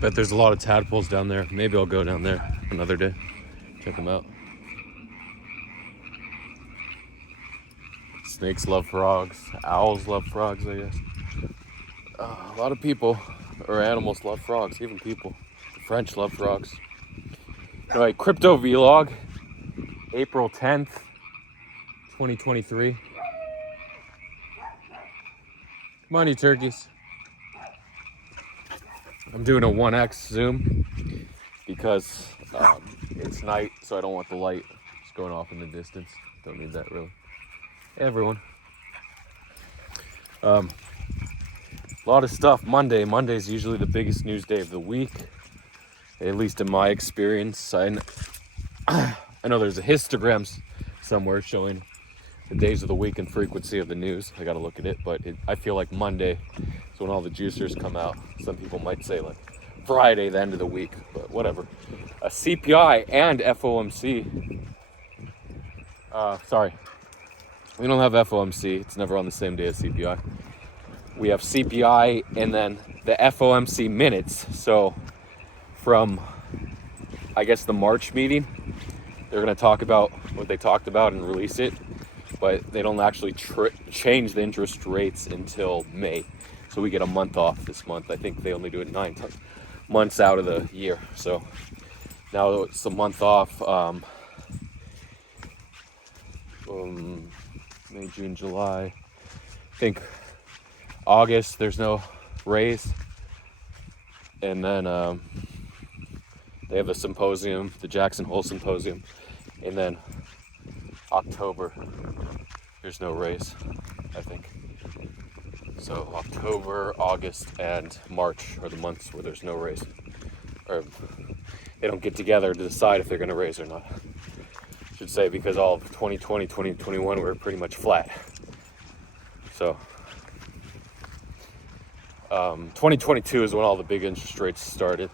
Bet there's a lot of tadpoles down there. Maybe I'll go down there another day. Check them out. Snakes love frogs. Owls love frogs, I guess. A lot of people or animals love frogs, even people. The French love frogs. Anyway, crypto vlog, April 10th, 2023. Come on, you turkeys. I'm doing a 1x zoom because it's night, so I don't want the light just going off in the distance. Don't need that really. Hey, everyone. A lot of stuff. Monday's usually the biggest news day of the week, at least in my experience. I know there's a histogram somewhere showing the days of the week and frequency of the news. I gotta look at it, but I feel like Monday is when all the juicers come out. Some people might say like Friday, the end of the week, but whatever. A CPI and FOMC. Sorry, we don't have FOMC. It's never on the same day as CPI. We have CPI and then the FOMC minutes. So from, I guess, the March meeting, they're gonna talk about what they talked about and release it, but they don't actually change the interest rates until May. So we get a month off this month. I think they only do it 9 months out of the year. So now it's a month off. May, June, July. I think August there's no raise. And then they have a symposium, the Jackson Hole Symposium. And then October, there's no raise, I think. So October, August, and March are the months where there's no raise. Or they don't get together to decide if they're gonna raise or not. I should say, because all of 2020, 2021 were pretty much flat. So 2022 is when all the big interest rates started.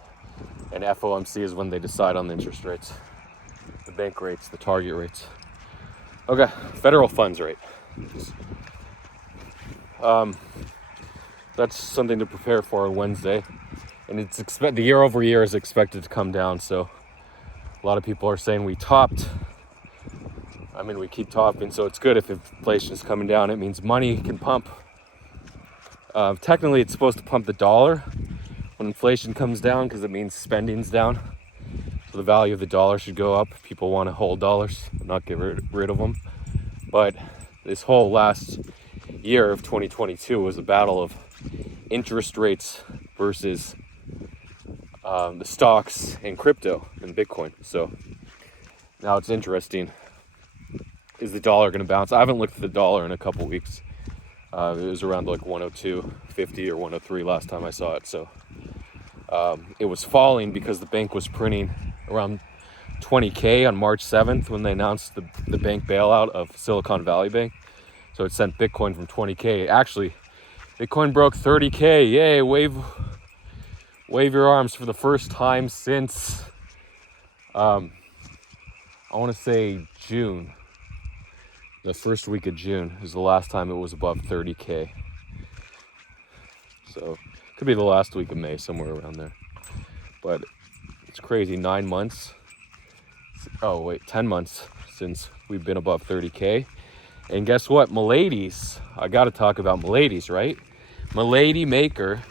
And FOMC is when they decide on the interest rates. The bank rates, the target rates. Okay, federal funds rate. That's something to prepare for on Wednesday, and it's the year over year is expected to come down. So a lot of people are saying we topped. I mean, we keep topping, so it's good if inflation is coming down. It means money can pump. Technically, it's supposed to pump the dollar when inflation comes down because it means spending's down. So the value of the dollar should go up. People want to hold dollars, not get rid of them. But this whole last year of 2022 was a battle of interest rates versus the stocks and crypto and Bitcoin. So now it's interesting. Is the dollar going to bounce? I haven't looked at the dollar in a couple weeks. It was around like 102.50 or 103 last time I saw it. So it was falling because the bank was printing around 20K on March 7th when they announced the bank bailout of Silicon Valley Bank. So it sent Bitcoin from 20K. Actually, Bitcoin broke 30K. Yay, wave your arms for the first time since, I want to say June. The first week of June is the last time it was above 30K. So could be the last week of May, somewhere around there. But it's crazy, 9 months. Oh wait, 10 months since we've been above 30K. And guess what? Milady's. I got to talk about Milady's, right? Milady Maker,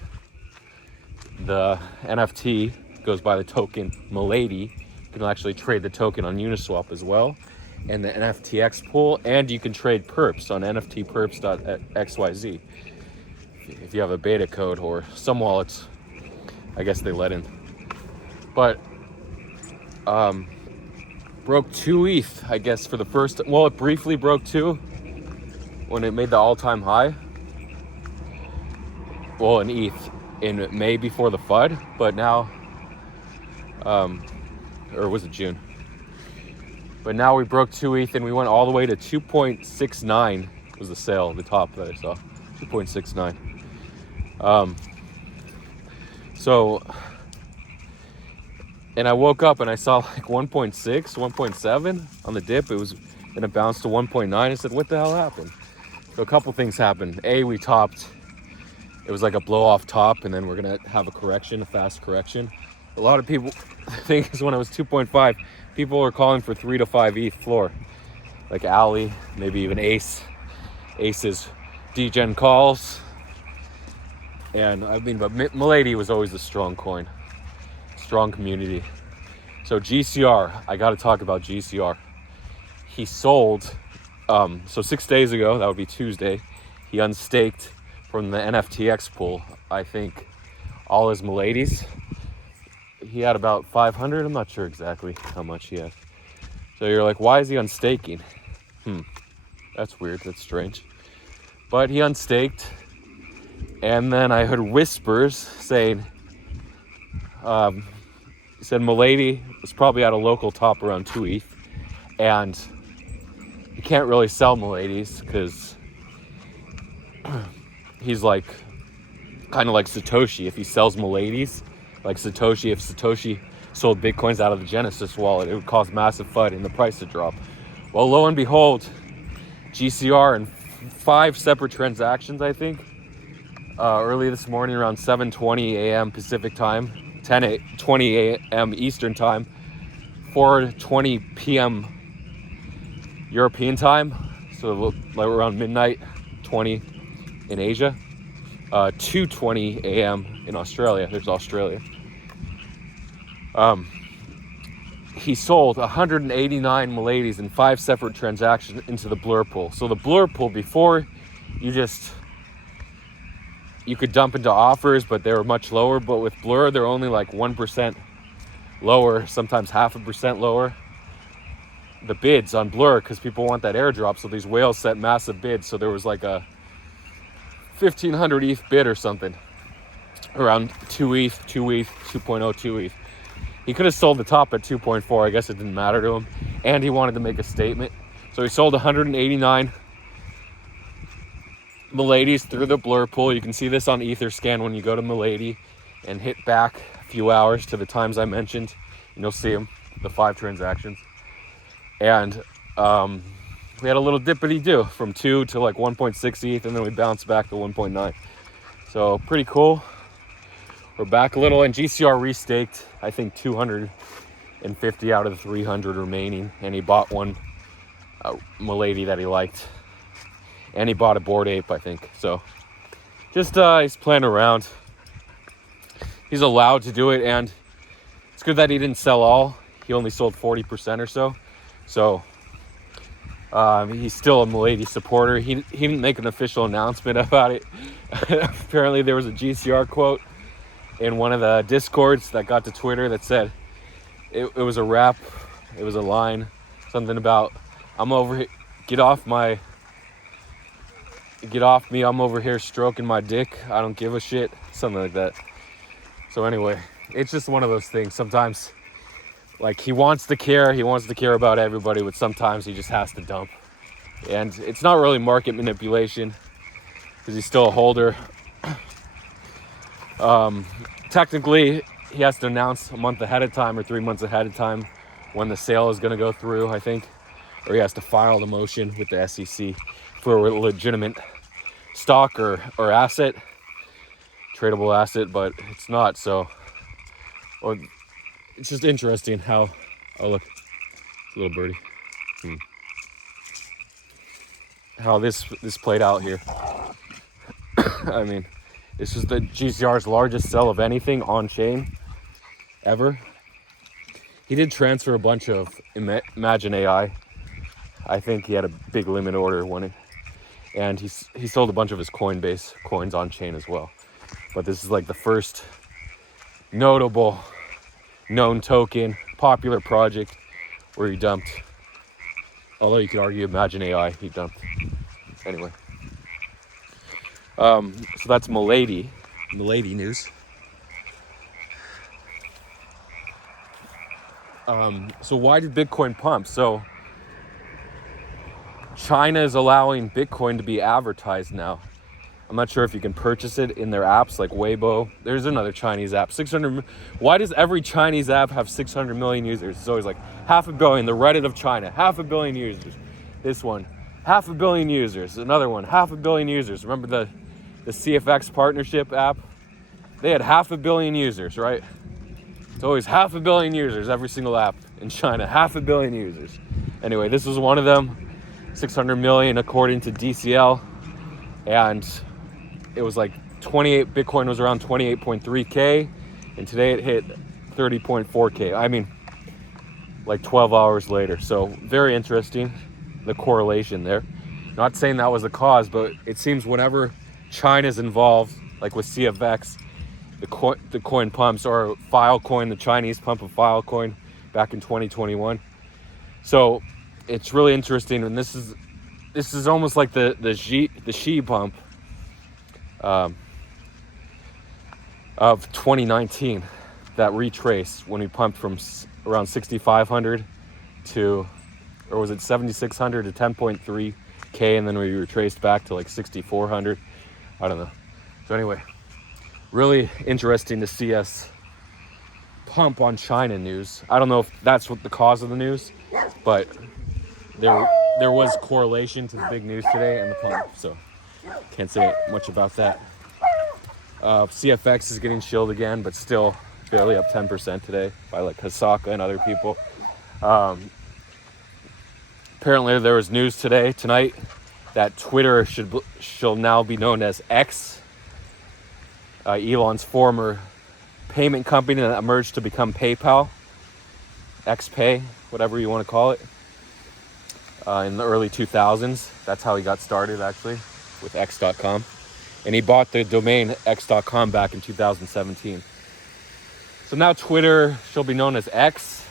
the NFT, goes by the token Milady. You can actually trade the token on Uniswap as well. And the NFTX pool. And you can trade perps on nftperps.xyz. If you have a beta code, or some wallets, I guess they let in. But broke 2 ETH, I guess, for the first. Well, it briefly broke 2 when it made the all-time high. Well, an ETH in May before the FUD, but now, or was it June? But now we broke 2 ETH and we went all the way to 2.69 was the sale, the top that I saw, 2.69. So, and I woke up and I saw like 1.6, 1.7 on the dip. And it bounced to 1.9. I said, what the hell happened? So a couple things happened. A, we topped it was like a blow off top, and then we're gonna have a fast correction. A lot of people, I think, is when it was 2.5, people were calling for 3 to 5 ETH floor, like Ali, maybe even Ace's degen calls. And I mean, but Milady was always a strong coin, strong community. So GCR, I got to talk about GCR. He sold, so 6 days ago, that would be Tuesday, he unstaked from the NFTX pool, I think, all his Miladies. He had about 500, I'm not sure exactly how much he had. So you're like, why is he unstaking? That's weird, that's strange. But he unstaked, and then I heard whispers saying, he said Milady was probably at a local top around 2 ETH, and you can't really sell Miladies because he's like, kind of like Satoshi. If he sells Miladies, like Satoshi, if Satoshi sold Bitcoins out of the Genesis wallet, it would cause massive FUD and the price to drop. Well, lo and behold, GCR in 5 separate transactions, I think, early this morning around 7:20 a.m. Pacific time, 10:20 a.m. Eastern time, 4:20 p.m. European time, so like around midnight 20 in Asia, 2:20 a.m. in Australia. There's Australia. He sold 189 Miladies in 5 separate transactions into the Blur pool. So the Blur pool, before you could dump into offers, but they were much lower. But with Blur, they're only like 1% lower, sometimes 0.5% lower. The bids on Blur, because people want that airdrop, so these whales set massive bids. So there was like a 1,500 ETH bid or something, around 2 ETH, 2 ETH, 2.0, 2 ETH. He could have sold the top at 2.4. I guess it didn't matter to him. And he wanted to make a statement. So he sold 189 Miladies through the Blur pool. You can see this on Etherscan when you go to Milady and hit back a few hours to the times I mentioned. And you'll see them, the 5 transactions. And we had a little dippity-do from 2 to like 1.6 ETH, and then we bounced back to 1.9. So pretty cool. We're back a little, and GCR restaked, I think, 250 out of the 300 remaining, and he bought one Milady that he liked, and he bought a Bored Ape, I think. So just he's playing around. He's allowed to do it, and it's good that he didn't sell all. He only sold 40% or so. So he's still a Milady supporter. He didn't make an official announcement about it. Apparently there was a GCR quote in one of the discords that got to Twitter that said it was a rap, it was a line, something about get off me, I'm over here stroking my dick, I don't give a shit, something like that. So anyway, it's just one of those things. Sometimes, like, he wants to care about everybody, but sometimes he just has to dump. And it's not really market manipulation because he's still a holder. Technically, he has to announce a month ahead of time or 3 months ahead of time when the sale is going to go through, I think. Or he has to file the motion with the SEC for a legitimate stock or asset, tradable asset, but it's not. So, or it's just interesting how, oh look, it's a little birdie. How this played out here. I mean, this is the GCR's largest sell of anything on chain ever. He did transfer a bunch of Imagine AI. I think he had a big limit order and he sold a bunch of his Coinbase coins on chain as well. But this is like the first notable known token, popular project where he dumped. Although you could argue Imagine AI, he dumped. Anyway. So that's Milady news. So why did Bitcoin pump? So China is allowing Bitcoin to be advertised now. I'm not sure if you can purchase it in their apps like Weibo. There's another Chinese app, 600. Why does every Chinese app have 600 million users? It's always like 500 million. The Reddit of China, 500 million users. This one, 500 million users. Another one, 500 million users. Remember the CFX partnership app, they had 500 million users, right? It's always 500 million users, every single app in China, 500 million users. Anyway, this was one of them, 600 million according to DCL, and it was like Bitcoin was around 28.3K, and today it hit 30.4K. I mean, like 12 hours later. So very interesting, the correlation there. Not saying that was the cause, but it seems whenever China's involved, like with CFX, the coin pumps, or Filecoin, the Chinese pump of Filecoin back in 2021. So it's really interesting, and this is almost like the Xi pump of 2019 that retraced when we pumped from around 6,500 to, or was it 7,600 to 10.3K, and then we retraced back to like 6,400. I don't know. So anyway, really interesting to see us pump on China news. I don't know if that's what the cause of the news, but there was correlation to the big news today and the pump, so can't say much about that. CFX is getting shilled again, but still barely up 10% today by like Hasaka and other people. Apparently there was news tonight, that Twitter shall now be known as X, Elon's former payment company that merged to become PayPal, XPay, whatever you want to call it, in the early 2000s. That's how he got started, actually, with X.com. And he bought the domain X.com back in 2017. So now Twitter shall be known as X,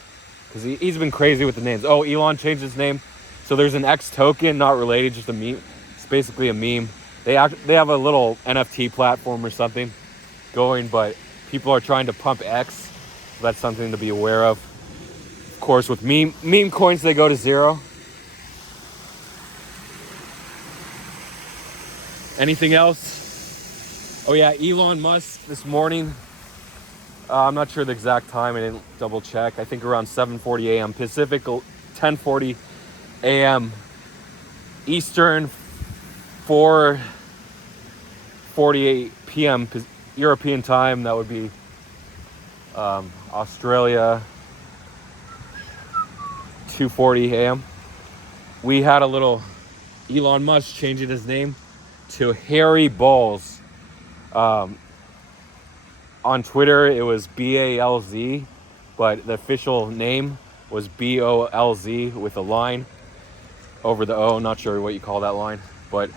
because he's been crazy with the names. Oh, Elon changed his name. So there's an X token, not related, just a meme. It's basically a meme. They have a little NFT platform or something going, but people are trying to pump X. So that's something to be aware of. Of course, with meme coins, they go to zero. Anything else? Oh yeah, Elon Musk this morning. I'm not sure the exact time. I didn't double check. I think around 7:40 a.m. Pacific, 10:40 a.m. Eastern, 4:48 p.m. European time. That would be Australia, 2:40 a.m. We had a little Elon Musk changing his name to Harry Balls. On Twitter, it was BALZ, but the official name was BOLZ with a line over the O. Not sure what you call that line, but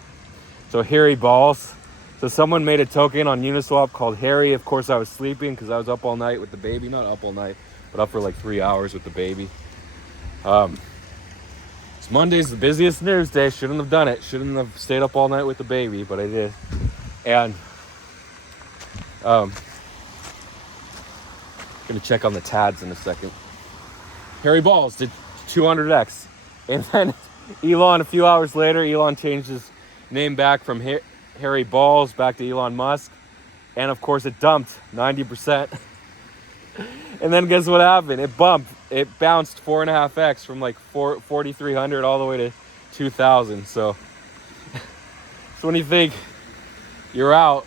so Harry Balls. So someone made a token on Uniswap called Harry. Of course, I was sleeping because I was up all night with the baby. Not up all night, but up for like 3 hours with the baby. Monday's the busiest news day. Shouldn't have done it. Shouldn't have stayed up all night with the baby, but I did. And gonna check on the TADs in a second. Harry Balls did 200x, and then Elon, a few hours later, Elon changed his name back from Harry Balls back to Elon Musk, and of course it dumped 90%. And then guess what happened? It bounced 4.5x from like 4,300 all the way to 2,000. So when you think you're out,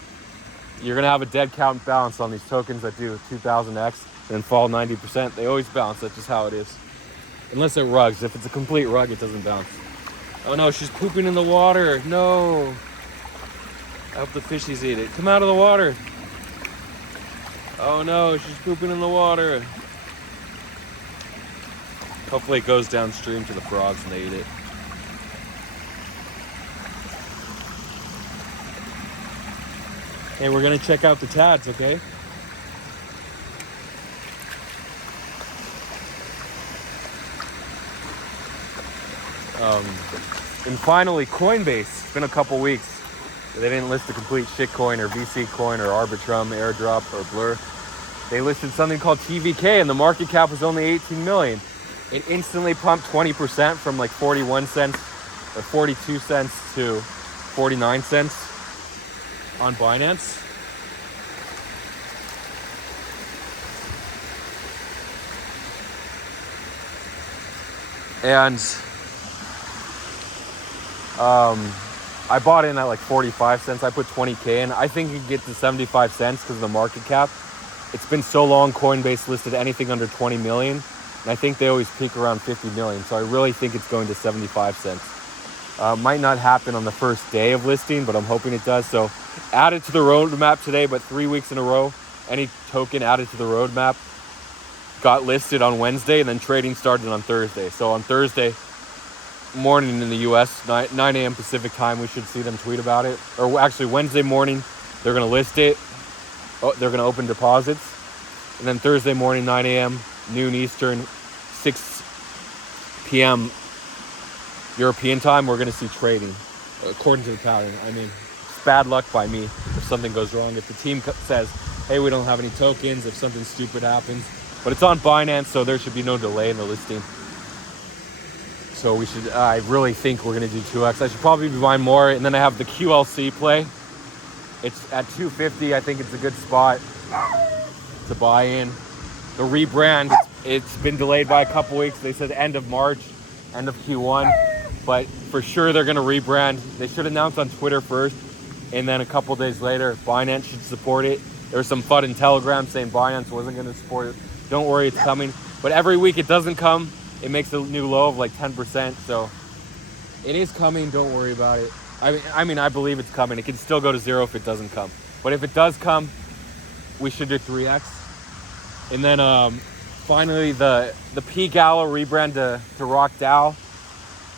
you're gonna have a dead count bounce on these tokens that do 2,000x and fall 90%. They always bounce. That's just how it is. Unless it rugs. If it's a complete rug, it doesn't bounce. Oh no, she's pooping in the water. No. I hope the fishies eat it. Come out of the water. Oh no, she's pooping in the water. Hopefully it goes downstream to the frogs and they eat it. Hey, we're gonna check out the TADs, okay? And finally, Coinbase. It's been a couple weeks. They didn't list the complete shitcoin or VC coin or Arbitrum, Airdrop, or Blur. They listed something called TVK, and the market cap was only 18 million. It instantly pumped 20% from like 41 cents or 42 cents to 49 cents on Binance. And I bought in at like 45 cents. I put 20K in. I think you can get to 75 cents because of the market cap. It's been so long Coinbase listed anything under 20 million. And I think they always peak around 50 million. So I really think it's going to 75 cents. Might not happen on the first day of listing, but I'm hoping it does. So added to the roadmap today, but 3 weeks in a row, any token added to the roadmap got listed on Wednesday, and then trading started on Thursday. So on Thursday morning in the US, 9 a.m. Pacific time, we should see them tweet about it. Or actually Wednesday morning, they're going to list it. Oh, they're going to open deposits. And then Thursday morning, 9 a.m., noon Eastern, 6 p.m. European time, we're going to see trading, according to the pattern. I mean, it's bad luck by me if something goes wrong. If the team says, hey, we don't have any tokens, if something stupid happens. But it's on Binance, so there should be no delay in the listing. So we should, I really think we're going to do 2x. I should probably be buying more. And then I have the QLC play. It's at 250. I think it's a good spot to buy in. The rebrand, it's been delayed by a couple weeks. They said end of March, end of Q1. But for sure, they're going to rebrand. They should announce on Twitter first. And then a couple days later, Binance should support it. There was some FUD in Telegram saying Binance wasn't going to support it. Don't worry, it's coming. But every week it doesn't come. It makes a new low of like 10%. So it is coming. Don't worry about it. I mean, I believe it's coming. It can still go to 0 if it doesn't come. But if it does come, we should do 3x. And then finally, the P Gala rebrand to Rock DAO.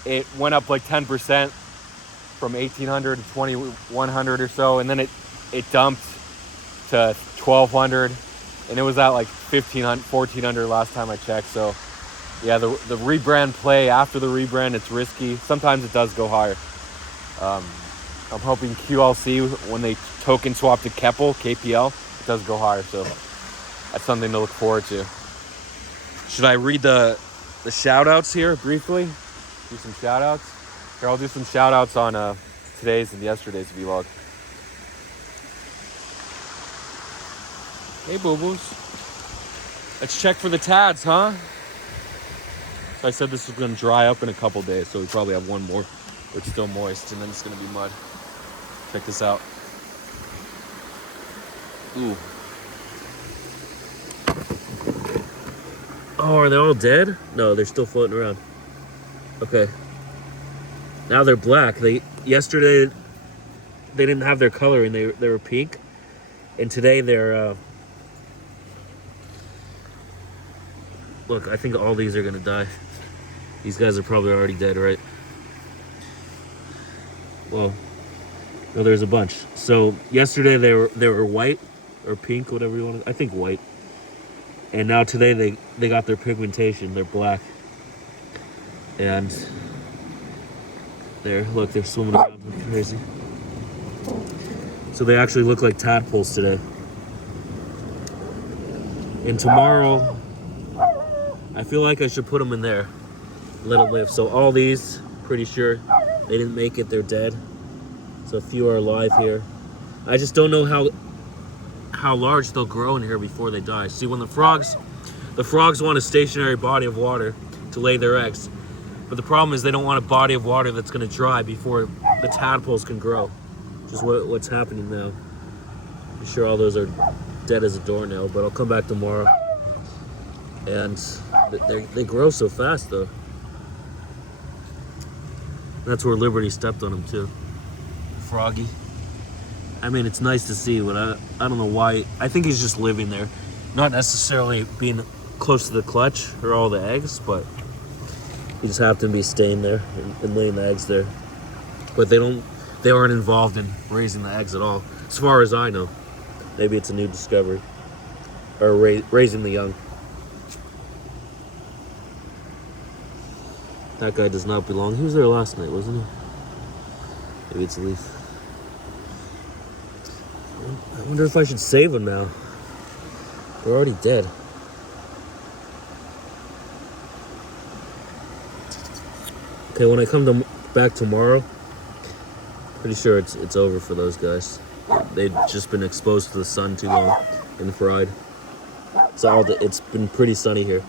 It went up like 10% from 1,800 to 2,100 or so. And then it dumped to 1,200. And it was at like 1,500, 1,400 last time I checked. So yeah, the rebrand play, after the rebrand, it's risky. Sometimes it does go higher. I'm hoping QLC, when they token swap to Keppel, KPL, it does go higher. So that's something to look forward to. Should I read the shout outs here briefly? Do some shout outs. Here, I'll do some shout outs on today's and yesterday's vlog. Hey, boo-boos. Let's check for the tads, huh? So I said this was going to dry up in a couple days, so we probably have one more. It's still moist, and then it's going to be mud. Check this out. Ooh. Oh, are they all dead? No, they're still floating around. Okay. Now they're black. Yesterday they didn't have their color, and they were pink. And today they're look, I think all these are gonna die. These guys are probably already dead, right? Well, no, there's a bunch. So yesterday they were white or pink, whatever you want. I think white. And now today they got their pigmentation. They're black. And they're swimming around like crazy. So they actually look like tadpoles today. And tomorrow, I feel like I should put them in there, let them live. So all these, pretty sure they didn't make it, they're dead. So a few are alive here. I just don't know how large they'll grow in here before they die. See, when the frogs want a stationary body of water to lay their eggs. But the problem is they don't want a body of water that's gonna dry before the tadpoles can grow. Which is what's happening now. I'm sure all those are dead as a doornail, but I'll come back tomorrow. And they grow so fast, though. That's where Liberty stepped on him, too. Froggy. I mean, it's nice to see, but I don't know why. I think he's just living there. Not necessarily being close to the clutch or all the eggs, but he just happened to be staying there and laying the eggs there. But they aren't involved in raising the eggs at all, as far as I know. Maybe it's a new discovery. Or raising the young. That guy does not belong. He was there last night, wasn't he? Maybe it's a leaf. I wonder if I should save them now. They're already dead. Okay, when I come back tomorrow, pretty sure it's over for those guys. They've just been exposed to the sun too long and fried. It's been pretty sunny here.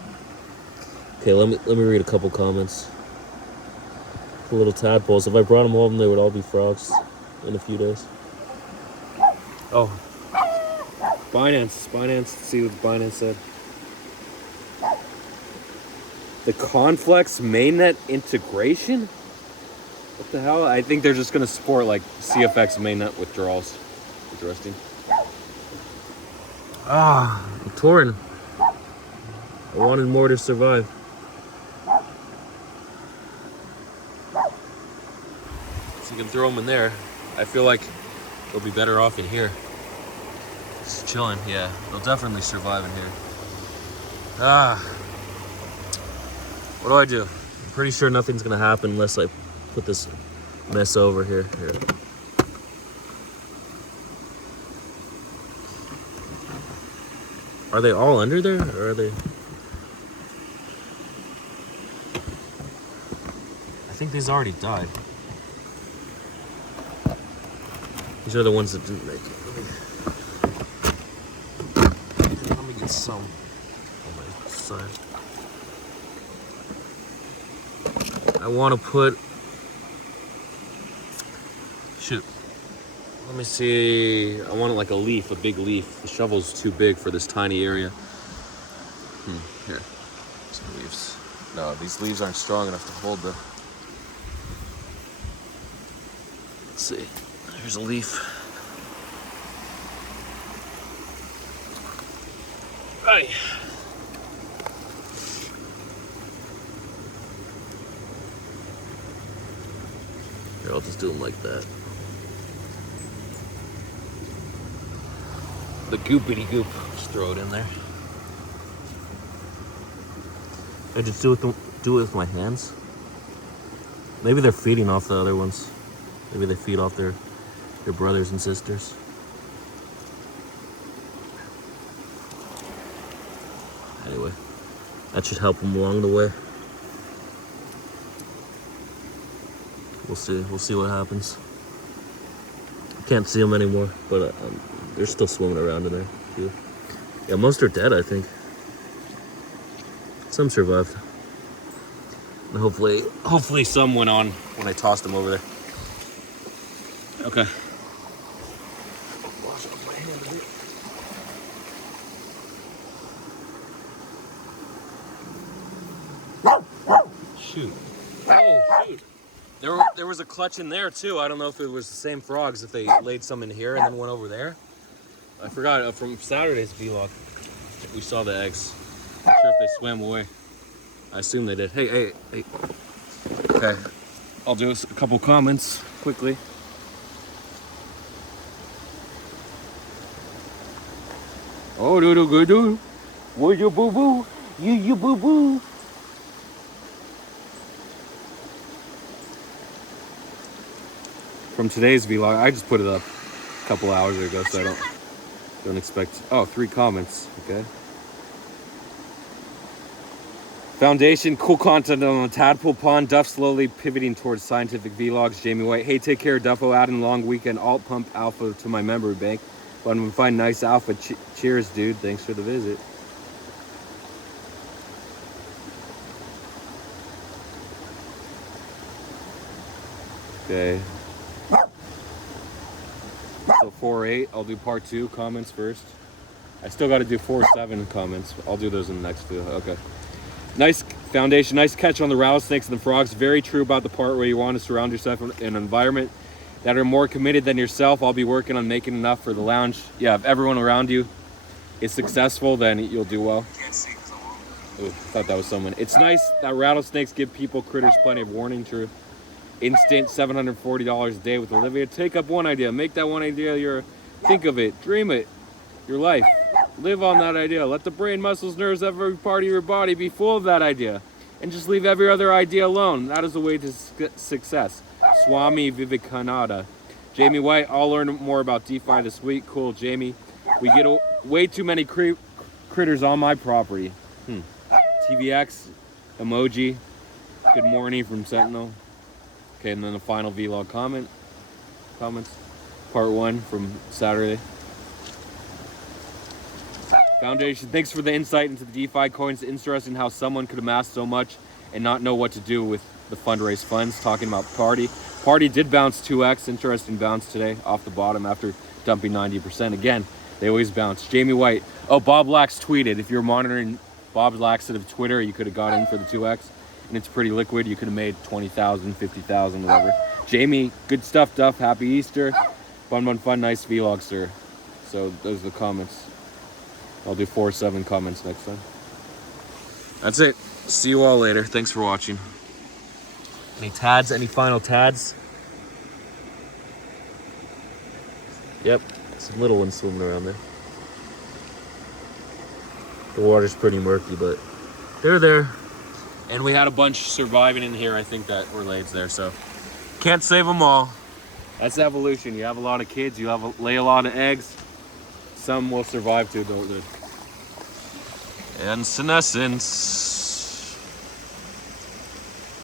Okay, let me read a couple comments. little tadpoles. If I brought them home, they would all be frogs in a few days. Oh. Binance. Let's see what Binance said. The Conflex mainnet integration? What the hell? I think they're just going to support like CFX mainnet withdrawals. Interesting. I'm torn. I wanted more to survive. So you can throw them in there. I feel like they'll be better off in here. Just chilling, yeah. They'll definitely survive in here. What do I do? I'm pretty sure nothing's gonna happen unless I put this mess over here. Are they all under there, or are they? I think these already died. These are the ones that didn't make it. Let me get some on my side. I want to put. Shoot. Let me see. I want like a leaf, a big leaf. The shovel's too big for this tiny area. Here. Some leaves. No, these leaves aren't strong enough to hold the. Let's see. Here's a leaf. Right. Here, I'll just do them like that. The goopity goop. Just throw it in there. I just do it with my hands. Maybe they're feeding off the other ones. Maybe they feed off their brothers and sisters. Anyway, that should help them along the way. We'll see what happens. I can't see them anymore, but they're still swimming around in there too. Yeah, most are dead, I think. Some survived. And hopefully some went on when I tossed them over there. Okay. Wash off my hand a bit. Shoot. Oh, shoot. There was a clutch in there too. I don't know if it was the same frogs, if they laid some in here and then went over there. I forgot from Saturday's vlog. We saw the eggs. Not sure if they swam away. I assume they did. Hey. Okay. I'll do a couple comments quickly. Oh, do. Where's your boo boo? You boo boo. From today's vlog, I just put it up a couple hours ago, so I don't expect. Oh, 3 comments. Okay. Foundation, cool content on Tadpole Pond. Duff slowly pivoting towards scientific vlogs. Jamie White, hey, take care. Duffo adding long weekend alt pump alpha to my memory bank. But I'm gonna find nice alpha. Cheers, dude. Thanks for the visit. Okay. So 4-8. I'll do part 2 comments first. I still got to do 4-7 comments. I'll do those in the next video. Okay. Nice foundation. Nice catch on the rattlesnakes and the frogs. Very true about the part where you want to surround yourself in an environment that are more committed than yourself. I'll be working on making enough for the lounge. Yeah, if everyone around you is successful, then you'll do well. Ooh, I thought that was someone. It's nice that rattlesnakes give people, critters, plenty of warning. True. Instant $740 a day with Olivia. Take up one idea. Make that one idea think of it. Dream it. Your life. Live on that idea. Let the brain, muscles, nerves, every part of your body be full of that idea. And just leave every other idea alone. That is the way to success. Swami Vivekananda. Jamie White, I'll learn more about DeFi this week. Cool, Jamie. We get way too many critters on my property. TVX, emoji, good morning from Sentinel. Okay, and then the final vlog comments. Part 1 from Saturday. Foundation, thanks for the insight into the DeFi coins. Interesting how someone could amass so much and not know what to do with the fundraise funds, talking about Party. Party did bounce 2x, interesting bounce today off the bottom after dumping 90%. Again, they always bounce. Jamie White. Oh, Bob Lax tweeted. If you're monitoring Bob Laxative Twitter, you could have got in for the 2x. And it's pretty liquid. You could have made 20,000, 50,000, whatever. Jamie, good stuff, Duff. Happy Easter. Fun, nice vlog, sir. So those are the comments. I'll do 4 or 7 comments next time. That's it. See you all later. Thanks for watching. Any tads? Any final tads? Yep. Some little ones swimming around there. The water's pretty murky, but they're there. And we had a bunch surviving in here, I think, that were laid there, so can't save them all. That's evolution. You have a lot of kids, you lay a lot of eggs. Some will survive to adulthood. And senescence.